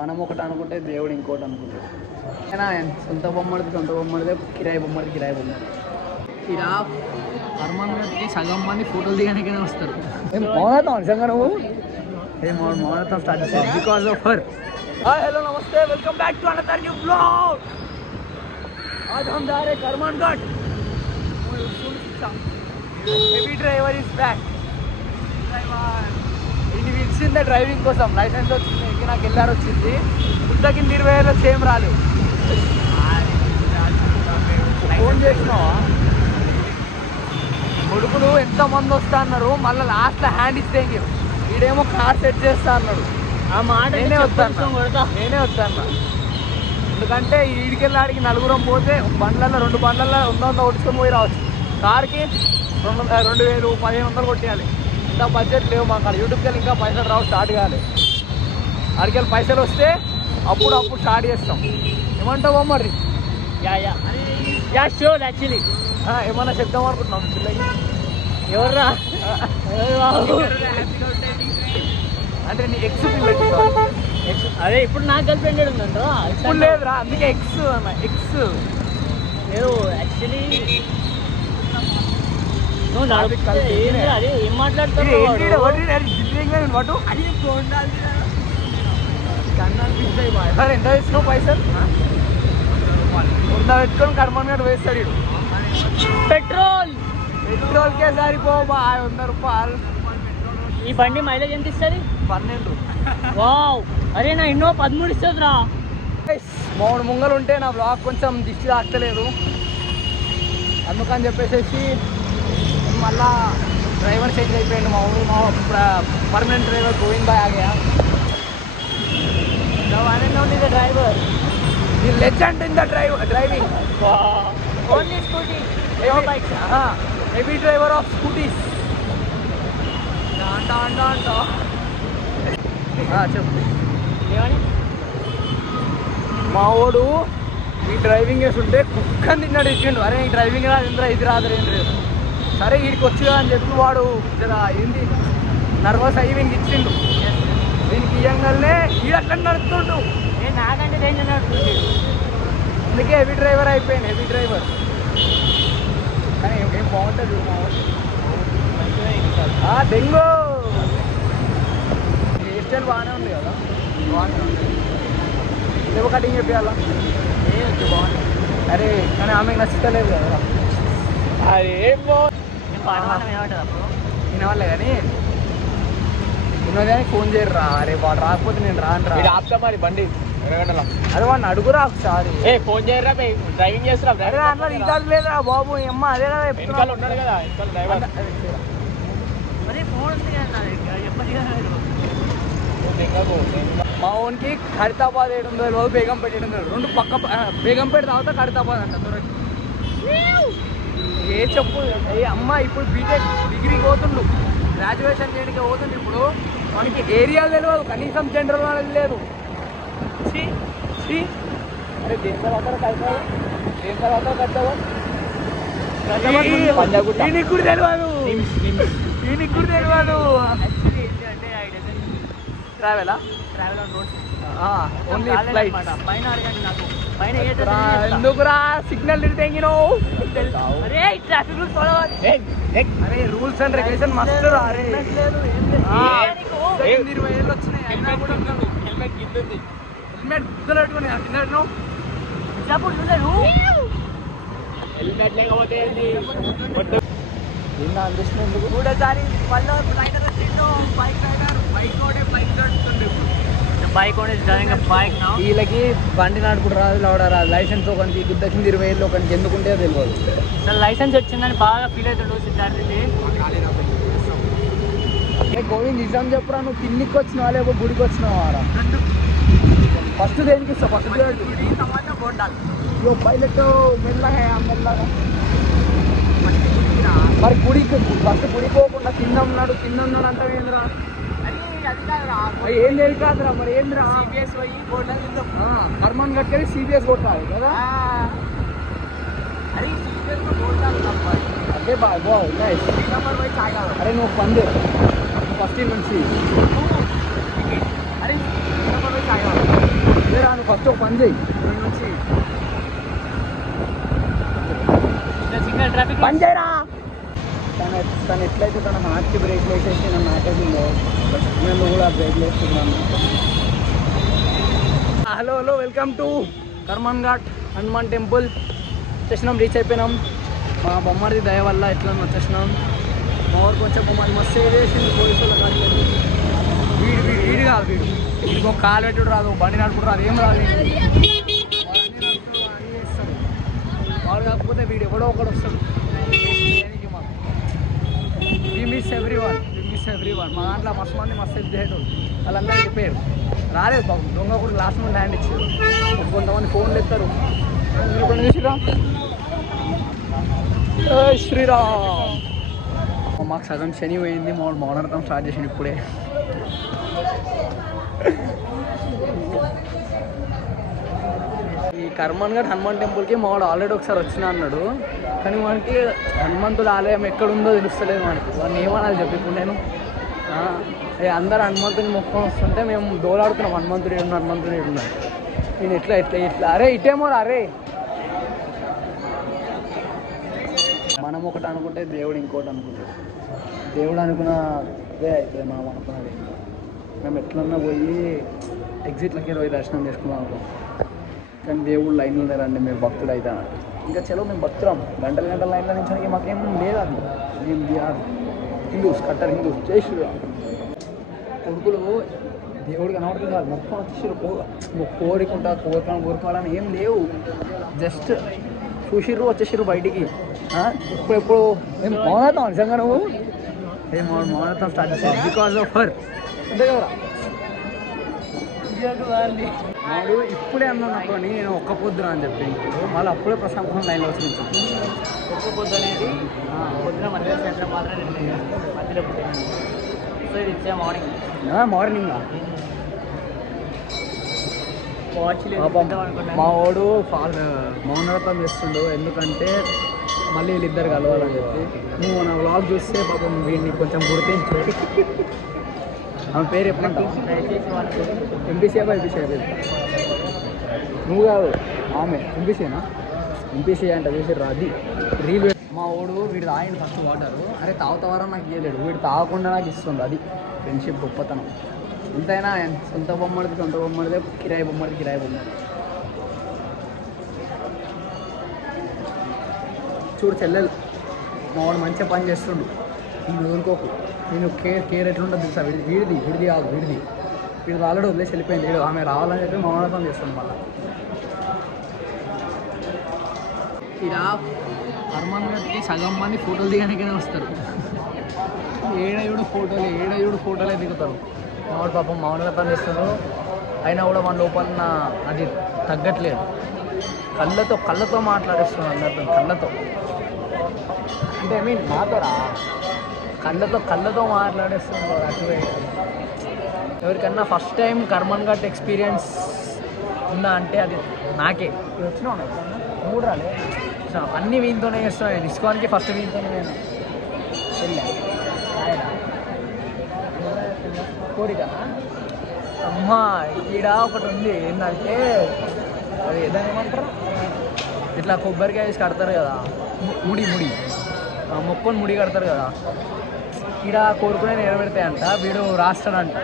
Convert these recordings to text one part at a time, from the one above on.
మనం ఒకటి అనుకుంటే దేవుడు ఇంకోటి అనుకుంటాడు. అయినా సొంత బొమ్మడితే కిరాయి బొమ్మడి ఇలా హర్మన్ గారికి సగం మంది ఫోటోలు దిగడానికైనా వస్తారు. మౌనతం నిజంగా నువ్వు మౌనతం స్టార్ట్ చేస్తావు బికాస్ ఆఫ్ హర్. हेलो नमस्ते, welcome back to another new blog. आज हम जा रहे Karman Ghat. Heavy driver is back. ఇది ఇచ్చిందే డ్రైవింగ్ కోసం లైసెన్స్ వచ్చింది, నాకు ఎల్ఆర్ వచ్చింది. ఉద్దకి 20,000 సేమ్ రాలేదు. ఫోన్ చేసినావా? కొడుకులు ఎంతమంది వస్తా అన్నారు, మళ్ళీ లాస్ట్లో హ్యాండ్ ఇస్తే వీడేమో కార్ సెట్ చేస్తా అన్నాడు. ఆ మాట నేనే వస్తాను. ఎందుకంటే ఈడికెళ్ళి ఆడికి నలుగురం పోతే బండ్లలో 2 బండ్లలో 100 కొట్టుకొని పోయి రావచ్చు. కార్కి 2,000 1,500 కొట్టేయాలి. ఇంత బడ్జెట్ లేవు మాకు. యూట్యూబ్కి వెళ్ళి ఇంకా పైసలు రావు, స్టార్ట్ కావాలి. ఆడికెళ్ళి పైసలు వస్తే అప్పుడు స్టార్ట్ చేస్తాం. ఏమంటావు మరి? షూర్ యాక్చువల్లీ ఏమన్నా చెప్దాం అనుకుంటున్నాం పిల్లకి. ఎవర్రా అంటే నీ ఎక్స్ పిల్లకి. అదే ఇప్పుడు నాకు గర్ల్ ఫ్రెండ్ ఉందంటా. ఇప్పుడు లేదురా, అందుకే ఎక్స్ అన్న. ఎక్స్ లేదు యాక్చువల్లీ. నువ్వు అదే ఏం మాట్లాడుతున్నావు? ఎంత ఇచ్చినావు పైసలు? 100 పెట్టుకొని కర్మన్ గడు వేస్తాడు. పెట్రోల్కే సరిపో 100 రూపాయలు. ఈ బండి మైలేజ్ ఎంత ఇస్తుంది? 12. వావ్, అరే నా ఎన్నో 13 ఇస్తుందిరా. 3 ముంగలు ఉంటే నా బ్లాగ్ కొంచెం దిష్టి తాకలేదు. అందుకని చెప్పేసి మళ్ళా డ్రైవర్ చేంజ్ అయిపోయాడు. మా ఊరు permanent driver Govind bye Agha. Driver legend in the driving. Only scooty heavy driver of scooties. చెప్పు. మా వాడు ఈ డ్రైవింగ్ వేస్తుంటే కుక్కని తిన్నాడు, ఇచ్చిండు. అరే ఈ డ్రైవింగ్ రాదు ఇంద్రా, ఇది రాదు ఏంటి. సరే వీడికి వచ్చిగా అని చెప్పి వాడు ఏంది నర్వస్ అయ్యి వీనికి ఇచ్చిండు. దీనికి ఇయ్యంగానే వీడు అట్లా నడుతుండు. నాకంటే దేంట్లో నడుతుంది. అందుకే హెవీ డ్రైవర్ అయిపోయింది. హెవీ డ్రైవర్ కానీ ఏం బాగుంటుంది మా వాడు. డెంగో హెయిర్ స్టైల్ బాగానే ఉంది కదా. బాగానే ఉంది. లేవు కటింగ్ చెప్పాలా? బాగుంది. అరే కానీ ఆమెకు నచ్చుతలేదు కదా. అరే వినవాలే కానీ వినోదానికి ఫోన్ చేయరు. అరే వాడు రాకపోతే నేను రాను ఆపుతా మరి బండి. అదే వాడిని అడుగురా ఒకసారి. ఫోన్ చేయరా, డ్రైవింగ్ చేస్తున్నా. అరే అట్లా రీఛార్జ్ లేదురా బాబు. అమ్మ అదే కదా ఉన్నాడు కదా డ్రైవర్. మా ఓన్కి ఖైరతాబాద్ 700, బేగంపేట 700. 2 పక్క. బేగంపేట తర్వాత ఖైరతాబాద్ అంట. ఏ చెప్పు అమ్మ. ఇప్పుడు బీటెక్ డిగ్రీకి పోతుండు, గ్రాడ్యుయేషన్ చేయడానికి పోతుండు. ఇప్పుడు మనకి ఏరియా తెలియదు, కనీసం జనరల్ నాలెడ్జ్ లేదు. అరే దేని తర్వాత కడతావు, దేని తర్వాత కడతావు. ఈయనకి కూడా తెలియదు. Travel on road only flight. పైన అడగండి నాకు. పైన ఎందుకురా సిగ్నల్ తెంగినో? అరే ట్రాఫిక్ రూల్స్ ఫాలో అవ్వాలి. అరే రూల్స్ అండ్ రెగ్యులేషన్ మస్తు. అరే 20,000 వచ్చినాయి. హెల్మెట్ గిద్దుంది. హెల్మెట్ గుద్దలు పెట్టుకుని తిన్నాడు. హెల్మెట్ లేకపోతే అందిస్తున్నందుకు కూడసారి బైక్ వీళ్ళకి బండి నడుపుడు రాదు, లౌడ రాదు. లైసెన్స్ ఒకరికి గుద్దకింది 20,000, ఒకరికి ఎందుకుంటే తెలియదు. అసలు లైసెన్స్ వచ్చిందని బాగా ఫీల్ అవుతాడు సిద్ధార్థి. గోవింద్ నిజం చెప్పురా, నువ్వు తిన్నికి వచ్చినావా లేకపోతే గుడికి వచ్చినావా? ఫస్ట్ దేనికి ఇస్తావు? ఫస్ట్ పైలట్ మెల్లగా మెల్లగా మరి గుడికి ఫస్ట్ గుడికి పోకుండా కింద ఉన్నాడు అంటే ఏంద్రా? ఏం తెలియదు కాదురా. మరి ఏంద్రా? హర్మన్ కట్టుకెళ్ళి CBS కొట్టాలి కదా. అదే బాగా నైస్. అరే నువ్వు పండు ఫస్ట్ నుంచి. అరే ఫస్ట్ ఒక పని చేయి నుంచి సిగ్నల్ ట్రాఫిక్ పని చేయరా. తను ఎట్లయితే తన హార్ట్కి బ్రేక్ వేసేసి నన్ను ఆటేసిందో నేను కూడా బ్రేక్ వేస్తున్నాను. Hello welcome to Karman Ghat Hanuman temple. వచ్చేసినాం, రీచ్ అయిపోయినాం. మా బొమ్మడిది దయ వల్ల ఎట్లా వచ్చేసినాం. మా ఊరికి వచ్చే బొమ్మది మస్తు వేసింది పోలీసులు కాదు. వీడు కాదు, వీడికి ఒక కాలు పెట్టుడు రాదు, బండి నడుపుడు రాదు, ఏం రాదు. వాడు కాకపోతే వీడు ఎవడో ఒకడు వస్తాడు. We miss everyone. మా దాంట్లో మస్తు మంది మస్తు ఎగ్జైట్ వాళ్ళందరూ చెప్పారు. రాలేదు బాబు, దొంగ కూడా లాస్ట్ మంది ల్యాండ్ ఇచ్చారు. కొంతమంది ఫోన్లు ఎత్తారు. మీరు కొన్ని చూసిరా శ్రీరామ్. మాకు సగం శని పోయింది. మౌనవ్రతం స్టార్ట్ చేసిండు ఇప్పుడే. ఈ కర్మన్ ఘాట్ హనుమాన్ టెంపుల్కి మావాడు ఆల్రెడీ ఒకసారి వచ్చినా అన్నాడు. కానీ వానికి హనుమంతుల ఆలయం ఎక్కడుందో తెలుస్తలేదు మనకి. వాడిని ఏమనాలి చెప్పి. ఇప్పుడు నేను అందరు హనుమంతుని మొక్కం వస్తుంటే మేము దోలాడుతున్నాం, హనుమంతుడు ఏడున్నాడు. నేను ఎట్లా అరే ఇటేమో అరే. మనం ఒకటి అనుకుంటే దేవుడు ఇంకోటి అనుకుంటాడు. దేవుడు అనుకున్నదే అవుతుంది మనం అనుకున్నది. మేము ఎట్లన్నా పోయి ఎగ్జిట్లకి పోయి దర్శనం చేసుకున్నాం అనుకో. కానీ దేవుడు లైన్లో రండి మీరు భక్తుడు అవుతా. ఇంకా చలో మేము భక్తులం. గంటల లైన్లో నుంచి మాకేం లేదు. అది మేము బిహార్ హిందూస్, కట్టర్ హిందూస్. జై శ్రీరామ్. కొడుకులు దేవుడు కనబడుతుంది కాదు, మొత్తం వచ్చేసారు. కోరుకోవాలని ఏం లేవు. జస్ట్ వచ్చేసారు బయటికి. ఇప్పుడు మేము మౌనవ్రతం నిజంగా నువ్వు మౌనవ్రతం స్టార్ట్ చేస్తాను బికాస్ ఆఫ్ హర్. అంతే కదా. వాడు ఇప్పుడే అన్నాను అనుకోని నేను ఒక్క పొద్దున అని చెప్పి మళ్ళీ అప్పుడే ప్రశాంతం లైన్లో వచ్చి ఒక్క పొద్దు అనేది పొద్దున మధ్య సాయంత్రం మాత్రమే మధ్యలో పుట్టినాను. సో ఇది ఇచ్చే మార్నింగ్ వాచ్ మా వాడు మౌనవ్రతం చేస్తుండు. ఎందుకంటే మళ్ళీ వీళ్ళిద్దరు కలవాలని చెప్పి. నువ్వు నా వ్లాగ్ చూస్తే పాపం వీడిని కొంచెం గుర్తించు. ఆమె పేరు ఎప్పుడంటావు? ఎంపీసీ నువ్వు కాదు ఆమె ఎంపీసీనా? ఎంపీసీ అంట చూసారు. అది రీల్. మా వాడు వీడు తాగిండు ఫస్ట్ వాటరు. అరే తాగుతావారా నాకు ఇవ్వలేడు. వీడు తాగకుండా నాకు ఇస్తుండు. అది ఫ్రెండ్షిప్ గొప్పతనం. ఎంతైనా సొంత బొమ్మడిదే కిరాయి బొమ్మడి. చూడు చెల్లెలు మా వాడు మంచిగా పని చేస్తుండు. నేను వదులుకోకు. నేను కేర్ ఎట్లుంటుంది తెలుసా? విడిది కాదు. వీడు ఆల్రెడీ వదిలేసి వెళ్ళిపోయింది. వీడు ఆమె రావాలని చెప్పి మౌనవ్రతం చేస్తుంది. మళ్ళీ ఇలా హనుమాన్ ఘాట్కి సగం మంది ఫోటోలు దిగడానికనే వస్తారు. ఏడయుడు ఫోటోలే దిగుతారు. మావాడు పాపం మౌనవ్రతం చేస్తారు. అయినా కూడా మన లోపల అది తగ్గట్లేదు. కళ్ళతో మాట్లాడేస్తున్నాను అందరితో. కళ్ళతో అంటే నాతోరా కళ్ళతో మాట్లాడేస్తున్నారు. అటువే ఎవరికన్నా first time Karman ghat experience ఉందా అంటే అది నాకే. ఇది వచ్చినా మూడు రాలే అన్నీ వీనితోనే చేస్తున్నాను. నేను ఇస్కాన్కి ఫస్ట్ వీనితోనే నేను వెళ్ళాను. కోరిక అమ్మా ఈడ ఒకటి ఉంది ఏంటంటే అది ఏదైనా ఏమంటారు ఇట్లా కొబ్బరికాయ వేసి కడతారు కదా, ముడి మొక్కని ముడి కడతారు కదా. ఈడ కోరుకునే నెరవేరుతాయంట. వీడు రాస్తాడంట.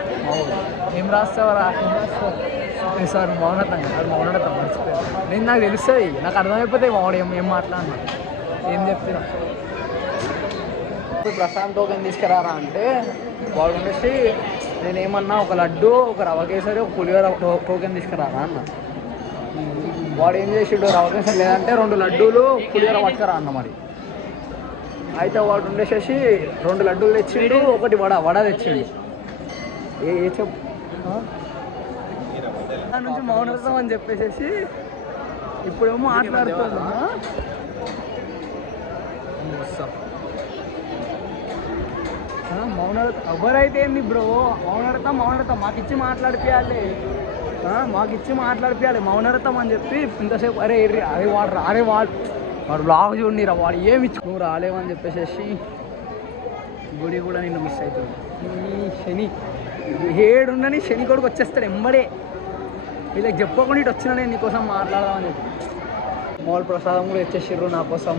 ఏం రాస్తావు సార్? మౌనవ్రతం మర్చిపోయాను నేను. నాకు తెలుస్తుంది, నాకు అర్థమైపోతే వాడు ఏం మాట్లాడినా ఏం చెప్తున్నా. ప్రశాంత్ టోకెన్ తీసుకురారా అంటే వాడు ఉండేసి నేనేమన్నా ఒక లడ్డు, ఒక రవ్వ కేసరి, ఒక పులిహోర టోకెన్ తీసుకురారా అన్న. వాడు ఏం చేసిండు? రవ్వ కేసరి లేదంటే 2 లడ్డూలు పులిహోర పట్టుకురా అన్న. మరి అయితే వాడు ఉండేసేసి 2 లడ్డూలు తెచ్చిండు, ఒకటి వడ తెచ్చిండు. ఏ చెప్పు దాని నుంచి మౌనవ్రతం అని చెప్పేసేసి ఇప్పుడేమో మాట్లాడుతున్నా. మౌనవ్రతం ఎవరైతే ఏంది బ్రో? మౌనవ్రతం మాకు ఇచ్చి మాట్లాడిపియాలి మౌనవ్రతం అని చెప్పి ఇంతసేపు. అరే వాడు లాగ్ చూడనిరా, వాడు ఏమి ఇచ్చు నువ్వు రాలేవని చెప్పేసి గుడి కూడా నిన్ను మిస్ అవుతుంది. ఈ శని ఏడుండని శని కొడుకు వచ్చేస్తాడు ఎంబడే. వీళ్ళకి చెప్పుకోకుండా ఇటు వచ్చిన నేను నీకోసం మాట్లాడదామని చెప్పి మోల్ ప్రసాదం కూడా ఇచ్చేసిర్రు నా కోసం.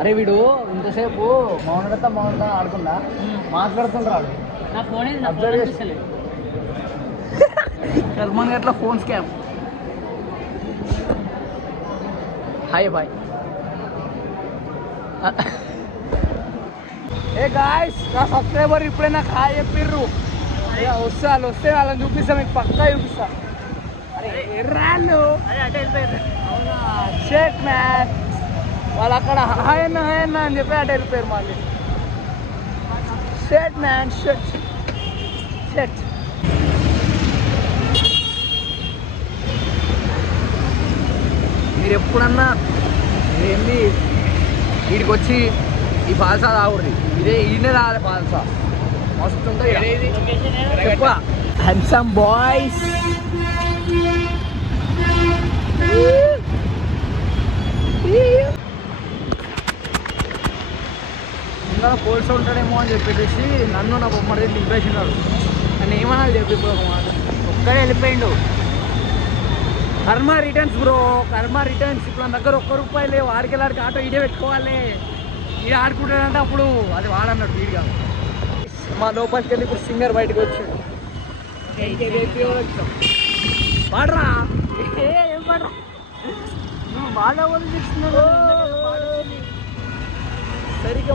అరే వీడు ఇంతసేపు మౌనత ఆడకుండా మాట్లాడుతుంటాడు. నా ఫోన్ అబ్జర్వ్ చేస్తలేదు. కర్మన్ గట్ల phone scam. Hi bye. Hey guys, నా సబ్స్క్రైబర్ ఇప్పుడే నాకు హాయ్ చెప్పిర్రు. వస్తే వాళ్ళని చూపిస్తా, మీకు పక్కా చూపిస్తా. అరే ఎర్రాళ్ళు అవునా షేట్ మ్యాన్. వాళ్ళు అక్కడ హాయ్ అన్న అని చెప్పి అటు వెళ్ళిపోయారు మళ్ళీ. షేట్ మ్యాన్ షెట్. మీరు ఎప్పుడన్నా ఏంది వీడికి వచ్చి ఈ ఫాల్సా తాగుర్రి. ఈయనే తాగాలి ఫాల్సా, మస్తు ఉంటుంది. చెప్ప హ్యాండ్సమ్ బాయ్స్. ఇంకా పోల్స్ ఉంటాడేమో అని చెప్పేసి నన్ను నా బొమ్మడి నింపేసినాడు. నన్ను ఏమన్నా చెప్పి ఇప్పుడు ఒక మాట ఒక్కడే వెళ్ళిపోయిండు. కర్మ రిటర్న్స్ బ్రో, కర్మ రిటర్న్స్. ఇప్పుడు నా దగ్గర ₹1 లేవు. ఆడికెళ్ళాడికి ఆటో ఇదే పెట్టుకోవాలి. ఇది ఆడుకుంటాడంటే అప్పుడు అది వాడన్నాడు వీడిగా. మా లోపలికి వెళ్ళి ఇప్పుడు సింగర్ బయటకు వచ్చాడు. పాడరా ఏం పాడరా, నువ్వు బాగా వాళ్ళు చేస్తున్నాడు. సరిగ్గా